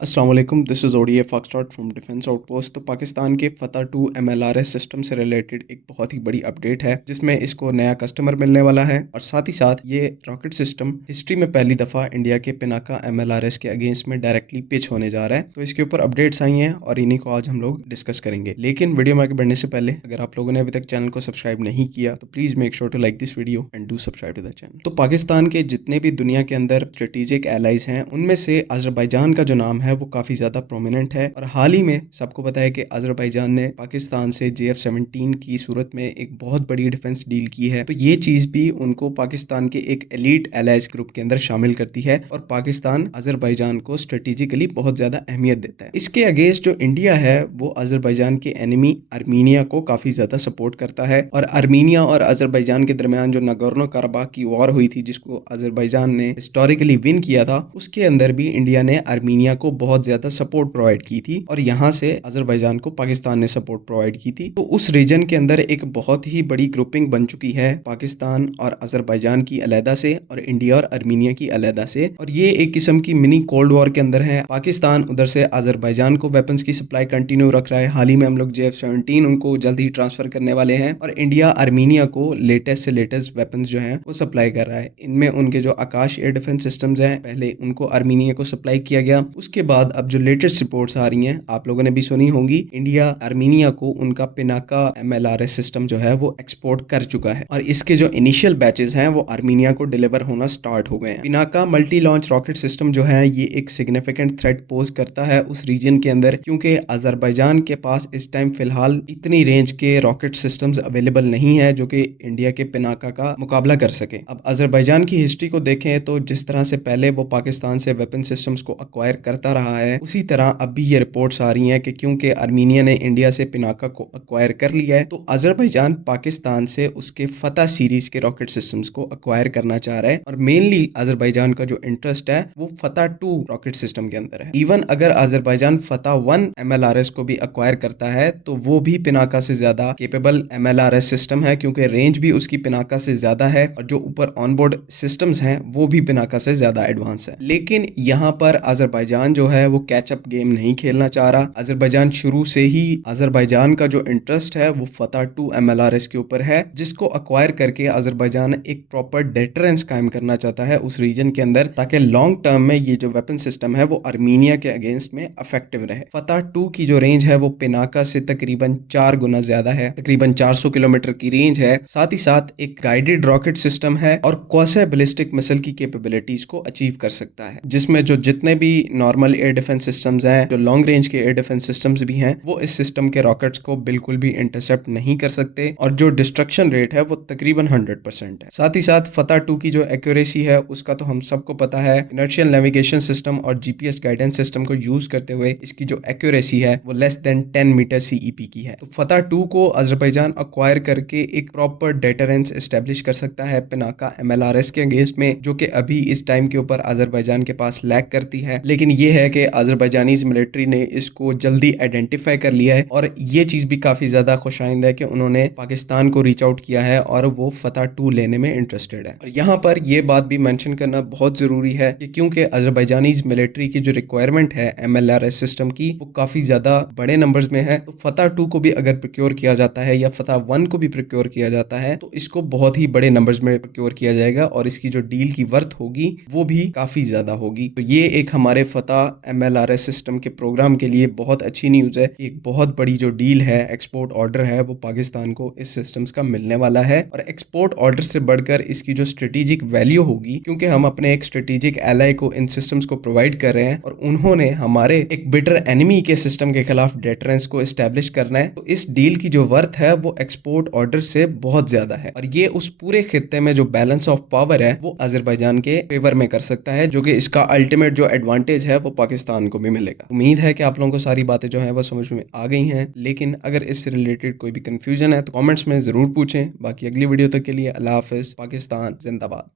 अस्सलाम वालेकुम, this is ODA foxtrot from defence outpost. तो पाकिस्तान के फ़तह 2 एमएलआरएस सिस्टम से रिलेटेड एक बहुत ही बड़ी अपडेट है, जिसमें इसको नया कस्टमर मिलने वाला है और साथ ही साथ ये रॉकेट सिस्टम हिस्ट्री में पहली दफ़ा इंडिया के पिनाका एमएलआरएस के अगेंस्ट में डायरेक्टली पिच होने जा रहा है। तो इसके ऊपर अपडेट्स आई हैं और इन्हीं को आज हम लोग डिस्कस करेंगे। लेकिन वीडियो में आगे बढ़ने से पहले अगर आप लोगों ने अभी तक चैनल को सब्सक्राइब नहीं किया तो please make sure to like this video and do subscribe to the channel. तो पाकिस्तान के जितने भी दुनिया के अंदर स्ट्रेटेजिक एलाइज हैं, उनमें से अजरबैजान का जो नाम है वो काफ़ी ज़्यादा प्रोमिनेंट है और हाल ही में सबको पता है कि अजरबैजान ने पाकिस्तान से JF-17 की सूरत में एक बहुत बड़ी डिफेंस डील की है। तो ये चीज़ भी उनको पाकिस्तान के एक एलीट एलाइज ग्रुप के अंदर शामिल करती है और पाकिस्तान अजरबैजान को स्ट्रेटेजिकली बहुत ज़्यादा अहमियत देता है। इसके अगेंस्ट जो इंडिया है वो अजरबैजान के एनिमी आर्मीनिया को काफ़ी ज़्यादा सपोर्ट करता है और आर्मीनिया और अजरबैजान के दरमियान जो नगोर्नो कराबाख की वॉर हुई थी, जिसको अजरबैजान ने हिस्टोरिकली विन किया था, उसके अंदर भी इंडिया ने आर्मीनिया को बहुत ज़्यादा सपोर्ट प्रोवाइड की थी और यहाँ से अजरबैजान को पाकिस्तान ने सपोर्ट प्रोवाइड की थी। तो उस रीजन के अंदर एक बहुत ही बड़ी ग्रुपिंग बन चुकी है पाकिस्तान और अजरबैजान की अलहदा से और इंडिया और आर्मीनिया की अलहदा से, और ये एक किस्म की मिनी कोल्ड वॉर के अंदर है। पाकिस्तान उधर से अजरबैजान को वेपन्स की सप्लाई कंटिन्यू रख रहा है। हाल ही में हम लोग JF-17 उनको जल्द ही ट्रांसफर करने वाले हैं और इंडिया आर्मीनिया को लेटेस्ट से लेटेस्ट वेपन्स जो हैं वो सप्लाई कर रहा है। इनमें उनके जो आकाश एयर डिफेंस सिस्टम्स हैं, पहले उनको आर्मीनिया को सप्लाई किया गया। उसके बाद अब जो लेटेस्ट रिपोर्ट्स आ रही हैं, आप लोगों ने भी सुनी होंगी, इंडिया आर्मीनिया को उनका पिनाका एमएलआरएस सिस्टम जो है वो एक्सपोर्ट कर चुका है और इसके जो इनिशियल बैचेस हैं वो आर्मीनिया को डिलीवर होना स्टार्ट हो गए हैं। Pinaka multi launch rocket system जो है ये एक सिग्निफिकेंट थ्रेट पोज करता है उस रीजन के अंदर, क्योंकि अजरबैजान के पास इस टाइम फिलहाल इतनी रेंज के रॉकेट सिस्टम्स अवेलेबल नहीं है जो कि इंडिया के पिनाका का मुकाबला कर सके। अब अजरबैजान की हिस्ट्री को देखें तो जिस तरह से पहले वो पाकिस्तान से वेपन सिस्टम्स को अक्वायर करता रहा है, उसी तरह अब भी ये रिपोर्ट्स आ रही हैं कि क्योंकि आर्मीनिया ने इंडिया से पिनाका को अक्वायर कर लिया है, तो अजरबैजान पाकिस्तान से उसके फतह सीरीज के रॉकेट सिस्टम्स को अक्वायर करना चाह रहा है और मेनली अजरबैजान का जो इंटरेस्ट है वो फतह 2 रॉकेट सिस्टम के अंदर है। इवन अगर अजरबैजान फतह 1 एमएलआरएस को भी अक्वायर करता है तो वो भी पिनाका से ज्यादा केपेबल एमएलआरएस सिस्टम है, क्योंकि रेंज भी उसकी पिनाका से ज्यादा है और जो ऊपर ऑनबोर्ड सिस्टम्स हैं वो भी पिनाका से ज्यादा एडवांस है। लेकिन यहाँ पर अजरबैजान जो है वो कैचअप गेम नहीं खेलना चाह रहा। अजरबैजान शुरू से ही अजरबैजान का जो इंटरेस्ट है वो फतह 2 एमएलआरएस के ऊपर है, जिसको अक्वायर करके अजरबैजान एक प्रॉपर डेटरेंस कायम करना चाहता है उस रीजन के अंदर, ताकि लॉन्ग टर्म में ये जो वेपन सिस्टम है वो आर्मीनिया के अगेंस्ट में इफेक्टिव रहे। फतह 2 की जो रेंज है वो पिनाका से तकरीबन 4 गुना ज्यादा है, तकरीबन 400 किलोमीटर की रेंज है। साथ ही साथ एक गाइडेड रॉकेट सिस्टम है और क्वासी बैलिस्टिक मिसाइल की कैपेबिलिटीज को अचीव कर सकता है, जिसमें जो जितने भी नॉर्मल एयर डिफेंस सिस्टम्स हैं, जो लॉन्ग रेंज के एयर डिफेंस सिस्टम्स भी हैं, वो इस सिस्टम के रॉकेट्स को बिल्कुल भी इंटरसेप्ट नहीं कर सकते और जो डिस्ट्रक्शन रेट है वो तकरीबन 100% है। साथ ही साथ फतह 2 की जो एक्यूरेसी है उसका तो हम सबको पता है। इनर्शियल नेविगेशन सिस्टम और जीपीएस गाइडेंस सिस्टम को यूज करते हुए इसकी जो एक्यूरेसी है वो लेस देन 10 मीटर सीईपी की है। तो फतह 2 को अजरबैजान अक्वायर करके एक प्रॉपर डेटरेंस एस्टेब्लिश कर सकता है पिनाका एमएलआरएस के अगेंस्ट में, जो कि अभी इस टाइम के ऊपर अजरबैजान के पास लैक करती है। लेकिन ये है कि अजरबैजानीज मिलिट्री ने इसको जल्दी आइडेंटिफाई कर लिया है और ये चीज भी काफी ज्यादा खुशाइंद है कि उन्होंने पाकिस्तान को रीच आउट किया है और वो फतह 2 लेने में इंटरेस्टेड है। और यहाँ पर ये बात भी मेंशन करना बहुत जरूरी है कि क्योंकि अजरबैजानीज मिलिट्री की जो रिक्वायरमेंट है एमएलआरएस सिस्टम की वो काफी ज्यादा बड़े नंबर्स में है, तो फतह 2 को भी अगर प्रोक्योर किया जाता है या फतह 1 को भी प्रोक्योर किया जाता है तो इसको बहुत ही बड़े नंबर्स में प्रोक्योर किया जाएगा और इसकी जो डील की वर्थ होगी वो भी काफी ज्यादा होगी। तो ये एक हमारे फतह एमएलआरएस सिस्टम के प्रोग्राम के लिए बहुत अच्छी न्यूज़ है। एक बहुत बड़ी जो डील है, एक्सपोर्ट ऑर्डर है, वो पाकिस्तान को इस सिस्टम्स का मिलने वाला है और एक्सपोर्ट ऑर्डर से बढ़कर इसकी जो स्ट्रेटेजिक वैल्यू होगी, क्योंकि हम अपने एक स्ट्रेटेजिक एलाई को इन सिस्टम्स को प्रोवाइड कर रहे हैं और उन्होंने हमारे एक बिटर एनिमी के सिस्टम के खिलाफ डेटरेंस को एस्टेब्लिश करना है, तो इस डील की जो वर्थ है वो एक्सपोर्ट ऑर्डर से बहुत ज्यादा है और ये उस पूरे खित्ते में जो बैलेंस ऑफ पावर है वो अजरबैजान के फेवर में कर सकता है, जो कि इसका अल्टीमेट जो एडवांटेज है वो पाकिस्तान को भी मिलेगा। उम्मीद है कि आप लोगों को सारी बातें जो है वो समझ में आ गई हैं, लेकिन अगर इससे रिलेटेड कोई भी कंफ्यूजन है तो कमेंट्स में जरूर पूछें। बाकी अगली वीडियो तक के लिए अल्लाह हाफिज। पाकिस्तान जिंदाबाद।